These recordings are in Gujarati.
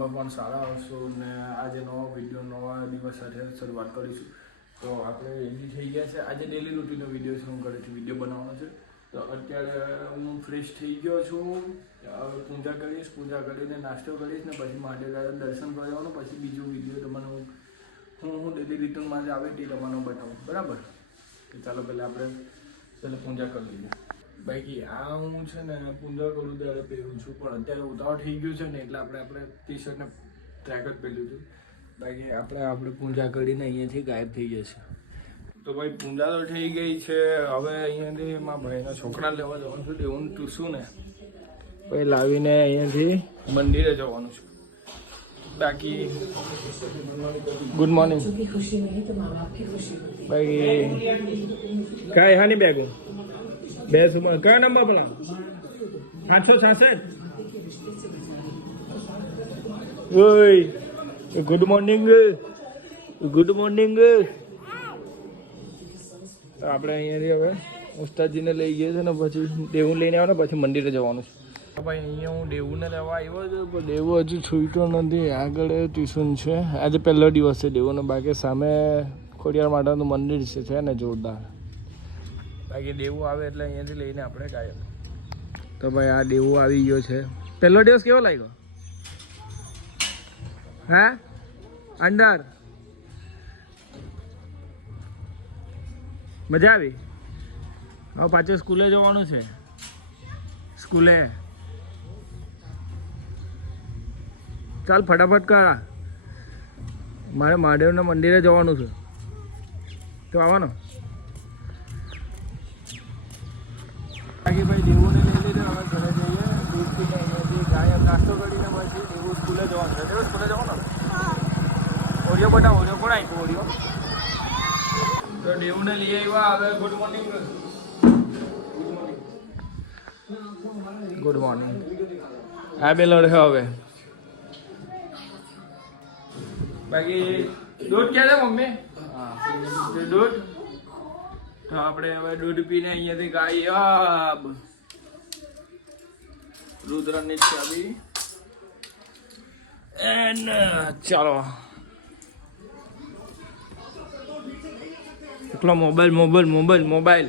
તમે પણ સારા હશો ને આજે નવો વિડીયો નવા દિવસ સાથે શરૂઆત કરીશું. તો આપણે રેડી થઈ ગયા છે. આજે ડેલી રૂટીનનો વિડીયો છે, હું ઘરેથી વિડીયો બનાવવાનો છે. તો અત્યારે હું ફ્રેશ થઈ ગયો છું. પૂજા કરીશ, પૂજા કરીને નાસ્તો કરીશ ને પછી મહાદેવ દાદા દર્શન કરવાનું. પછી બીજો વિડીયો તમને હું ડેલી રૂટીનમાં જ આવે તે તમને બતાવું, બરાબર? તો ચાલો પહેલાં આપણે પૂજા કરી લઈએ. બાકી આ હું છે ને પૂજા કરું ત્યારે પહેરું છું, પણ અત્યારે ઉતાવળ થઈ ગયું છે ને એટલે આપણે ટી શર્ટ ને ટ્રેક જ પહેર્યું હતું. બાકી આપણે પૂજા કરીને અહીંયાથી ગાયબ થઈ જશે. તો ભાઈ પૂજા તો થઈ ગઈ છે. હવે અહીંયાથી મારા ભાઈના છોકરા લેવા જવાનું છું. દેવું ટૂંસું ને પછી લાવીને અહીંયાથી મંદિરે જવાનું છું. બાકી ગુડ મોર્નિંગ. બાકી કાંઈ હાની બેગો બે સુમા કયા નંબર પેલા 866. ઓય ગુડ મોર્નિંગ, ગુડ મોર્નિંગ. આપણે અહીંયાથી હવે ઉસ્તાદજીને લઈ ગયા છે ને પછી દેવું લઈને આવે ને પછી મંદિરે જવાનું છે. ભાઈ અહીંયા હું દેવુંને લેવા આવ્યો છું, પણ દેવું હજુ છૂટતો નથી. આગળ ટ્યુશન છે. આજે પહેલો દિવસ છે દેવુંનો. બાકી સામે ખોડિયાર માતાનું મંદિર છે ને જોરદાર. બાકી દેવું આવે એટલે અહીંયાથી લઈને આપણે ગાયબ. તો ભાઈ આ દેવું આવી ગયો છે. પહેલો દિવસ કેવો લાગ્યો? હા અંડર મજા આવી? હવે પાછું સ્કૂલે જવાનું છે. સ્કૂલે ચાલ ફટાફટ કરા. મારે મહાદેવના મંદિરે જવાનું છે. તો આવવાનો. બાકી ભાઈ દેવુંને લઈ લીધે હવે ઘરે જઈએ. દૂધ પીને અહીંયાથી ગાય નાસ્તો કરીને પછી દેવું સ્કૂલે જવાનું છે. દેવું સ્કૂલે જવાનું ઓરિયો બટા ઓરિયો કોણ આપ્યું ઓરિયો? તો દેવુંને લઈ આવ્યા. હવે ગુડ મોર્નિંગ. Good morning. આ બે લડે હવે. બાકી દૂધ ક્યાં છે મમ્મી? હા દૂધ. તો આપણે હવે દૂધ પીને અહીંયાથી ગાયબ. રુદ્રની ચાબી એન્ડ ચાલો. એકલો મોબાઈલ.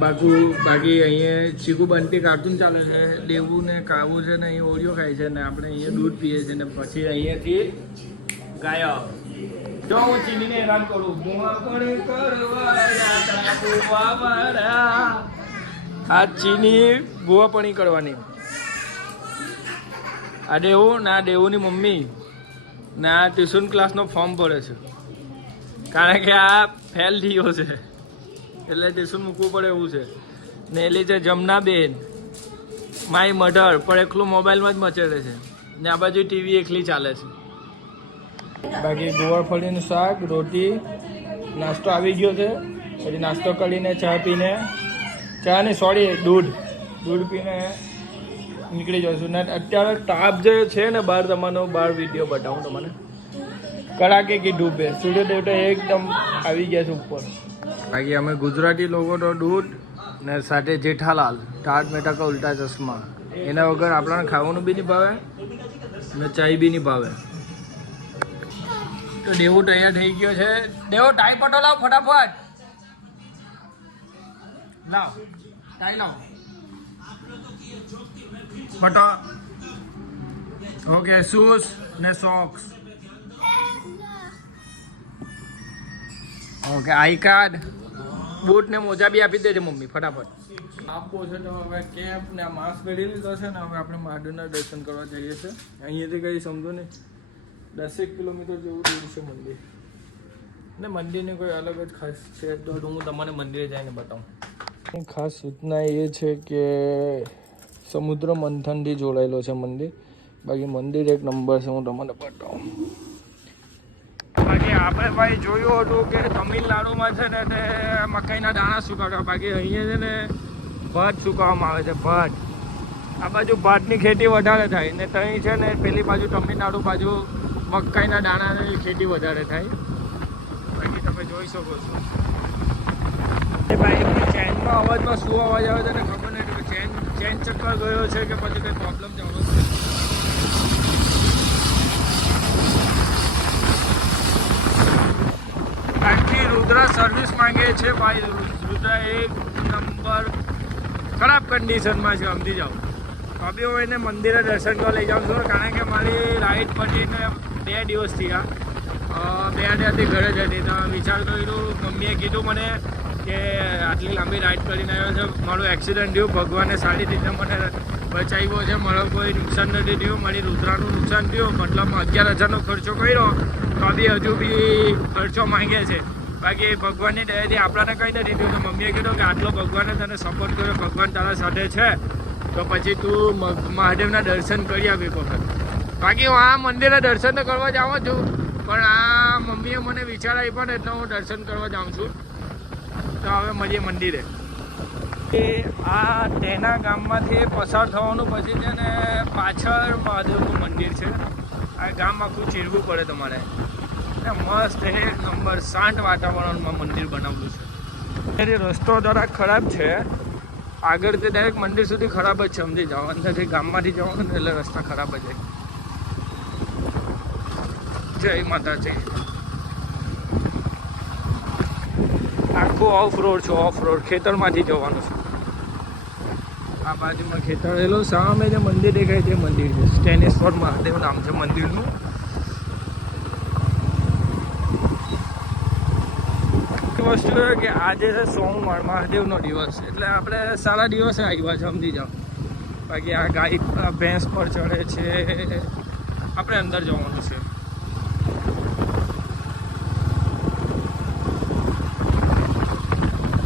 બાકી અહીંયા ચીકુ બનતી કાર્ટૂન ચાલે છે. દેવું ને કાવું છે ને અહીં ઓરિયો ખાય છે ને આપણે અહીંયા દૂધ પીએ છીએ ને પછી અહીંયાથી ગાયબ. જો હું ચીનીને હેરાન કરું. આ ચીની બુવાપણી કરવાની. આ દેવું ના દેવુંની મમ્મી ના ટ્યુશન ક્લાસનો ફોર્મ ભરે છે. કારણ કે આ ફેલ થયો છે એટલે ટ્યુશન મૂકવું પડે એવું છે. ને એલી છે જમનાબેન માય મધર પણ એકલું મોબાઈલમાં જ મચેડે છે ને આ બાજુ ટીવી એકલી ચાલે છે. બાકી ગોળફળીનું શાક રોટી નાસ્તો આવી ગયો છે. પછી નાસ્તો કરીને ચા પીને દૂધ પીને નીકળી જશું. ને અત્યારે તાપ જે છે ને બહાર તમારો બહાર વિડીયો બતાવું તમને. કડાકે કી ડૂબે સૂર્યદેવતા એકદમ આવી ગયા છે ઉપર. બાકી અમે ગુજરાતી લોકો તો દૂધ ને સાથે જેઠાલાલ ટાટ મેટા કા ઉલ્ટા ચશ્મા એના વગર આપણને ખાવાનું બી નહીં ભાવે ને ચાય બી નહીં ભાવે. તો દેવું તૈયાર થઈ ગયો છે. દેવો ટાઈ પટો લાવ ફટાફટ. લાવ ટાઈ લાવ પટો. ઓકે શૂઝ ને socks. Okay I card boot ને મોજા બી આપી દેજે મમ્મી ફટાફટ. આપવો છે તો હવે કેપ ને માસ્ક પહેરી લીધો છે ને હવે આપણે મહાદેવના દર્શન કરવા જઈએ છીએ. અહીંયાથી કંઈ સમજો નહીં 10 કિલોમીટર જેવું દૂર છે મંદિર. ને મંદિરની કોઈ અલગ જ ખાસ છે તો હું તમને મંદિરે જઈને બતાવું. ખાસ સૂચના એ છે કે સમુદ્ર મંથનથી જોડાયેલો છે મંદિર. બાકી મંદિર એક નંબર છે, હું તમને બતાવું. બાકી આપણે ભાઈ જોયું હતું કે તમિલનાડુમાં છે ને તે મકાઈના દાણા સુકાવવા. બાકી અહીંયા છે ને ભાત સુકાવવામાં આવે છે. ભાત આ બાજુ ભાતની ખેતી વધારે થાય ને ત્યાં છે ને પેલી બાજુ તમિલનાડુ બાજુ મકાઈના દાણાની ખેતી વધારે થાય. બાકી તમે જોઈ શકો છો. એ બાઈકની ચેનમાં અવાજમાં શું અવાજ આવે છે ને ખબર નહીં. ચેન ચક્કર ગયો છે કે પછી કંઈ પ્રોબ્લેમ જવાનો છે. રુદ્રા સર્વિસ માંગે છે ભાઈ. રુદ્રા એક નંબર ખરાબ કન્ડિશનમાં છે, સમજી જાઓ. હવે હું એને મંદિરે દર્શન કરવા લઈ જાઉં છું, કારણ કે મારી રાઈડ પટીને 2 દિવસ થયા. 2 દિવસથી ઘરે જ હતી. તો વિચાર કર્યો, મમ્મીએ કીધું મને કે આટલી લાંબી રાઈડ કરીને આવ્યો છે, મારું એક્સિડન્ટ થયું, ભગવાને સારી રીતે મને બચાવ્યો છે, મારો કોઈ નુકસાન નથી થયું. મારી રુદ્રાનું નુકસાન થયું, મતલબ 11,000નો ખર્ચો કર્યો, તો બી હજુ બી ખર્ચો માંગે છે. બાકી ભગવાનની દયાથી આપણને કંઈ નથી થયું. તો મમ્મીએ કીધું કે આટલો ભગવાને તને સપોર્ટ કર્યો, ભગવાન તારા સાથે છે, તો પછી તું મહાદેવના દર્શન કરી આવી એક વખત. બાકી હું આ મંદિરે દર્શન તો કરવા જાઉં છું, પણ આ મમ્મીએ મને વિચાર આપ્યો ને એટલે હું દર્શન કરવા જાઉં છું. તો હવે મળીએ મંદિરે. એ આ તેના ગામમાંથી પસાર થવાનું, પછી છે ને પાછળ મહાદેવનું મંદિર છે. આ ગામ આખું ચીરવું પડે તમારે. મસ્ત એક નંબર શાંત વાતાવરણમાં મંદિર બનાવેલું છે. રસ્તો જરાક ખરાબ છે, આગળથી ડાયરેક્ટ મંદિર સુધી ખરાબ જ છે, સમજી જાઓ. અંદરથી ગામમાંથી જવાનું ને એટલે રસ્તા ખરાબ જ છે. જય માતાજી. આખું ઓફ રોડ છે, ઓફ રોડ ખેતરમાંથી જવાનું છે. આ બાજુમાં ખેતર રહેલું, સામે જે મંદિર દેખાય તે મંદિર છે. સ્ટેનેશ્વર મહાદેવ નામ છે મંદિરનું. વસ્તુ એ કે આજે છે સોમવાર, મહાદેવનો દિવસ, એટલે આપણે સારા દિવસે આવ્યા છે, સમજી જાઓ. બાકી આ ગાય ભેંસ પર ચડે છે, આપણે અંદર જવાનું છે.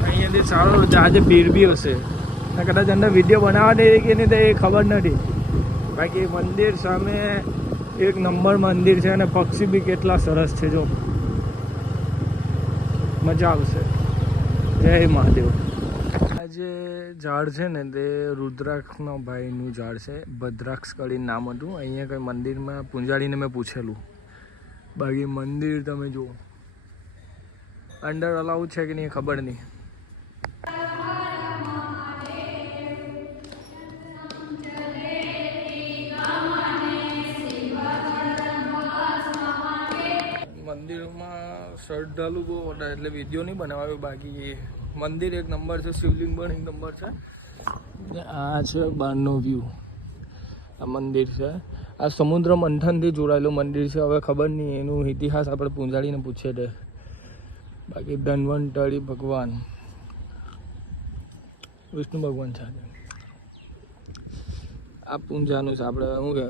અહીંયાથી સારો આજે ભીડ બી હશે, કદાચ અંદર વિડીયો બનાવવા દે કે નહીં તો એ ખબર નથી. બાકી મંદિર સામે એક નંબર મંદિર છે, અને પક્ષી બી કેટલા સરસ છે, જો મજા આવશે. જય મહાદેવ. આ જે ઝાડ છે ને તે રુદ્રાક્ષના ભાઈનું ઝાડ છે, ભદ્રાક્ષ કરીને નામ હતું. અહીંયા કંઈ મંદિરમાં પૂંજાડીને મેં પૂછેલું. બાકી મંદિર તમે જુઓ, અંડર અલાઉડ છે કે નહીં ખબર નહીં. મંદિરમાં શ્રદ્ધાળુ બહુ હતા એટલે વિડીયો નહીં બનાવ્યો. બાકી મંદિર એક નંબર છે, શિવલિંગ પણ એક નંબર છે. આ છે બહારનો વ્યૂ. આ મંદિર છે, આ સમુદ્ર મંથનથી જોડાયેલું મંદિર છે. હવે ખબર નહીં એનું ઇતિહાસ આપણે પૂંજાડીને પૂછીએ તે. બાકી ધન્વંતરી ભગવાન વિષ્ણુ ભગવાન છે. આ પૂંજાનું છે, આપણે શું કે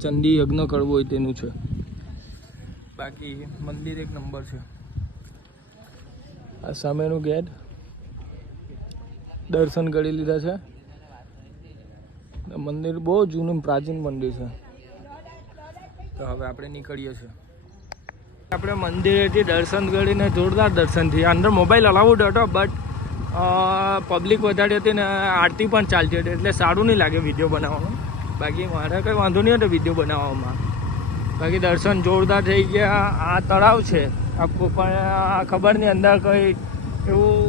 ચંડી યજ્ઞ કરવો હોય તેનું છે. બાકી મંદિર એક નંબર છે. આ સામેનું ગેટ દર્શન કરી લીધા છે. મંદિર બહુ જૂનું પ્રાચીન મંદિર છે. તો હવે આપણે નીકળીએ છીએ. આપણે મંદિરેથી દર્શન કરીને જોરદાર દર્શન થયા. અંદર મોબાઈલ અલાઉડ હતો, બટ પબ્લિક વધારે હતી ને આરતી પણ ચાલતી હતી, એટલે સારું નહીં લાગે વિડીયો બનાવવામાં. બાકી મારે કંઈ વાંધો નહીં હતો વિડીયો બનાવવામાં. બાકી દર્શન જોરદાર થઈ ગયા. આ તળાવ છે આખું, પણ ખબર નહીં અંદર કંઈ એવું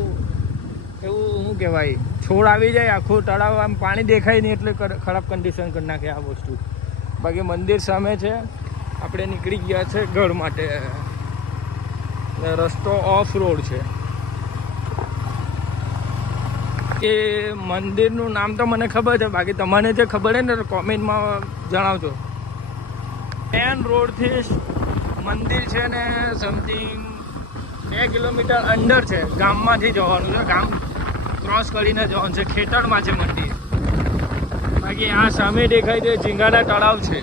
શું કહેવાય, છોડ આવી જાય, આખું તળાવ આમ પાણી દેખાય નહીં, એટલે ખરાબ કન્ડિશન કરી નાખે આ વસ્તુ. બાકી મંદિર સામે છે. આપણે નીકળી ગયા છે ઘર માટે. રસ્તો ઓફ રોડ છે. એ મંદિરનું નામ તો મને ખબર છે, બાકી તમને જે ખબર છે ને કોમેન્ટમાં જણાવજો. મેન રોડથી મંદિર છે ને સમથિંગ 2 કિલોમીટર અંદર છે. ગામમાંથી જવાનું છે, ગામ ક્રોસ કરીને જવાનું છે. ખેતરમાં છે મંદિર. બાકી આ સામે દેખાય છે ઝીંગાના તળાવ છે.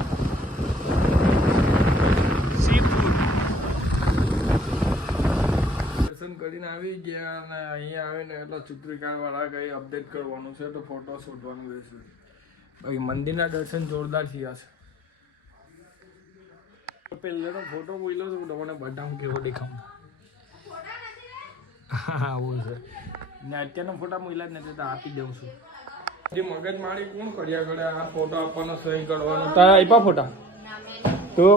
દર્શન કરીને આવી ગયા અને અહીંયા આવીને એટલે ચિત્રકારવાળા કંઈ અપડેટ કરવાનું છે, તો ફોટો શોધવાનું રહેશે. બાકી મંદિરના દર્શન જોરદાર થયા છે. પહેલાનો ફોટો બોલ્યો તો તમને બતાવું કેવો દેખાવું. હા એવું છે ને. અત્યારનો ફોટા મોકલ્યા જ નથી તો આપી દઉં છું. જે મગજ મારી કોણ કર્યા કરે આ ફોટો આપવાનો, સહી કરવાનો. તારા આપ્યા ફોટા તો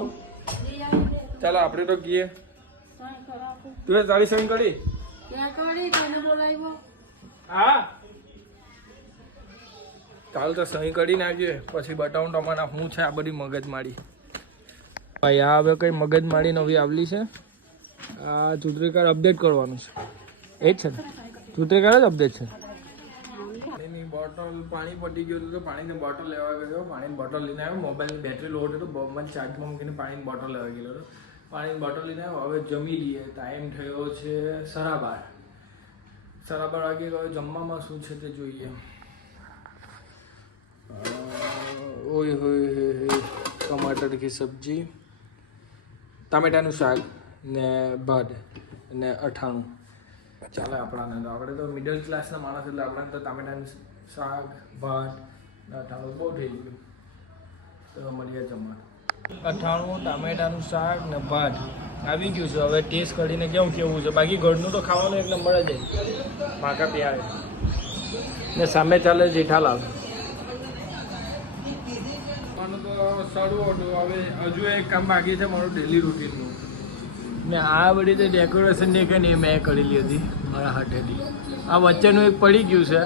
ચાલો આપણે તો કહીએ. તું તારી સહી કરી? હા કાલ તો સહી કરીને આવજે, પછી બતાવું તમારા શું છે આ બધી મગજ મારી. ભાઈ આ હવે કઈ મગજ મારી નવી આવેલી છે. આ ચૂંટણી કાર્ડ અપડેટ કરવાનું છે એ જ છે ને ચૂંટણી કાર્ડ જ અપડેટ છે. પાણીની બોટલ પાણી પટી ગયું હતું તો પાણીની બોટલ લેવા ગયો. પાણીની બોટલ લઈને આવ્યો. મોબાઈલની બેટરી લો હતી તો મને ચાર્જમાં મૂકીને પાણીની બોટલ લેવા ગયેલો હતો. પાણીની બોટલ લઈને આવ્યો. હવે જમી લઈએ. ટાઈમ થયો છે 12:30. 12:30 વાગે ગયો. જમવામાં શું છે તે જોઈએ. ઓય હોય ટમાટર કી સબ્જી, ટામેટાનું શાક ને ભાત ને 98. ચાલે આપણાને તો આપણે તો મિડલ ક્લાસના માણસ એટલે આપણને તો ટામેટાનું શાક ભાત ને 98 બહુ થઈ ગયું. તો મળીએ જમવા. 98 ટામેટાનું શાક ને ભાત આવી ગયું છે. હવે ટેસ્ટ કરીને કેવું છે. બાકી ઘરનું તો ખાવાનું એક નંબર જ માકા પ્યારે ને સામે ચાલે જેઠાલાલ. તો સારું હતું. હવે હજુ એક કામ બાકી છે મારું ડેલી રૂટીનનું. મેં આ બધી તો ડેકોરેશન જે કે નહીં મેં કરેલી હતી મારા હાથેથી. આ વચ્ચેનું એક પડી ગયું છે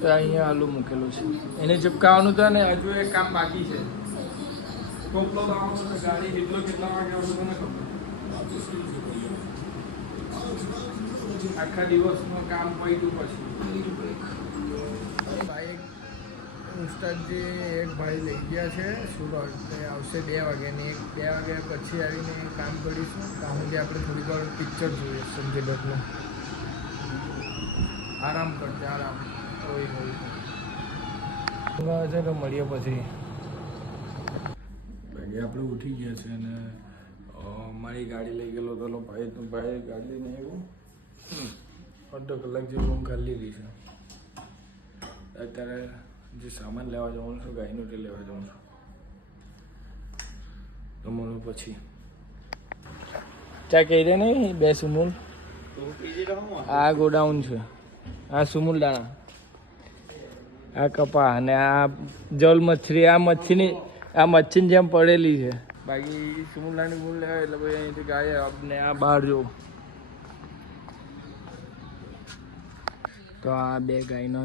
તો અહીંયા આલુ મૂકેલું છે એને ચિપકાવવાનું છે ને હજુ એક કામ બાકી છે. ટોપલો લાવવાનો છે. ગાડી કેટલા વાગે આવશે મને ખબર. આખા દિવસનું કામ પડ્યું પછી બાઈક ઉસ્તાદજી એક ભાઈ લઈ ગયા છે સુરત. તે આવશે 2 વાગ્યાની. 2 વાગ્યા પછી આવીને કામ કરીશું. ત્યાં સુધી આપણે થોડીક વાર પિક્ચર જોઈએ સંજય દત્તનું. આરામ કરશે આરામ. હોય છે તો મળીએ પછી. બાકી આપણે ઉઠી ગયા છે અને મારી ગાડી લઈ ગયેલો તો ભાઈ ગાડી લઈને આવ્યો. અડધો કલાક જેવું હું ખાલી લીધી છે. અત્યારે જે સામાન લેવા જવાનું છું ગાયનું તે લેવા જવાનું છું. જમવાનું પછી ચા કહી દે નહીં 2 સુમૂલ. આ ગોડાઉન છે. આ સુમૂલ દાણા, આ કપા અને આ જલ મચ્છી. આ મચ્છીની જેમ પડેલી છે. બાકી સુમૂલદાની મૂળ લેવાય એટલે ભાઈ અહીંથી ગાય ને આ બહાર જો. તો આ 2 ગાયનો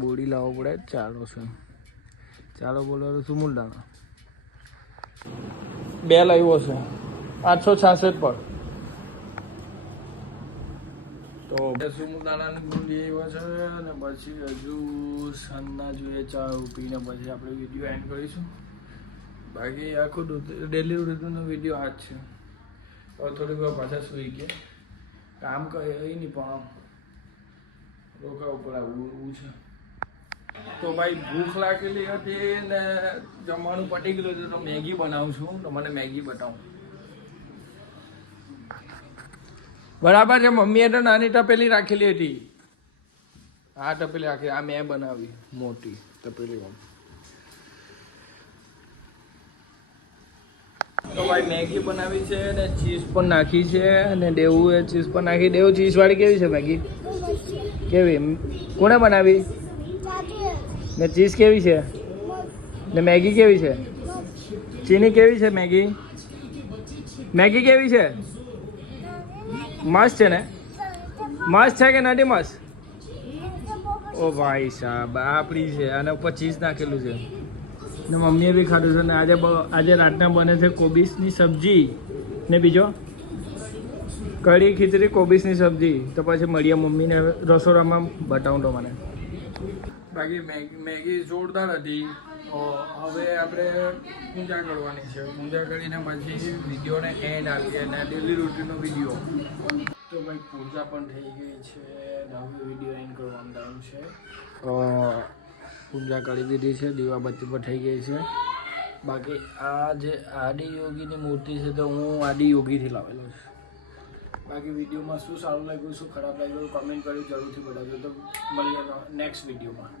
બોડી લાવવો પડે. ચાલો છે. ચાલો બોલો સુમૂલ દાણા 2 લાવ્યો છે 866 પર. તો સુમૂલ દાણાની બોલી આવ્યો છે અને પછી હજુ સાંજના જોઈએ ચા પીને પછી આપણે વિડીયો એન્ડ કરીશું. બાકી આખું ડેલી રૂટીનનો વિડીયો આ જ છે. હવે થોડીક વાર પાછા સૂઈ ગયા. કામ કરે નહીં પણ રોકાવું પડે એવું છે. તો ભાઈ ભૂખ લાગેલી હતી ને જમવાનું પટી ગયું હતું તો મેગી બનાવું છું. તો મને મેગી બતાવું. બરાબર છે. મમ્મીએ તો નાની તપેલી રાખેલી હતી. આ તપેલી રાખી. આ મેં બનાવી મોટી તપેલી. તો ભાઈ મેગી બનાવી છે ને ચીઝ પણ નાખી છે અને દેવું એ ચીઝ પણ નાખી. દેવું ચીઝવાળી કેવી છે મેગી? કેવી? કોણે બનાવી? ને ચીઝ કેવી છે? ને મેગી કેવી છે? ચીની કેવી છે મેગી? મેગી કેવી છે? મસ્ત છે ને? મસ્ત છે કે નથી મસ્ત? ઓ ભાઈ સાહેબ આપણી છે અને ઉપર ચીઝ નાખેલું છે. ને મમ્મીએ બી ખાધું છે. ને આજે રાતના બને છે કોબીસની સબ્જી ને બીજો કઢી ખીચડી કોબીસની સબ્જી. તો પછી મળીએ મમ્મીને રસોડામાં બતાવું તો મને. બાકી મેગી જોરદાર હતી. હવે આપણે પૂજા કરવાની છે. પૂજા કરીને પછી વિડીયોને એન્ડ આપીએ અને ડેલી રૂટીનનો વિડીયો. તો ભાઈ પૂજા પણ થઈ ગઈ છે. હવે વિડીયો એન્ડ કરવાનો ટાઈમ છે. પૂજા કરી દીધી છે. દીવાબત્તી પણ થઈ ગઈ છે. બાકી આ જે આદિયોગીની મૂર્તિ છે તો હું આદિયોગીથી લાવેલો છું. બાકી વિડીયોમાં શું સારું લાગ્યું શું ખરાબ લાગ્યું કમેન્ટ કરી જરૂરથી બતાવજો. તો મળીએ નેક્સ્ટ વિડીયોમાં.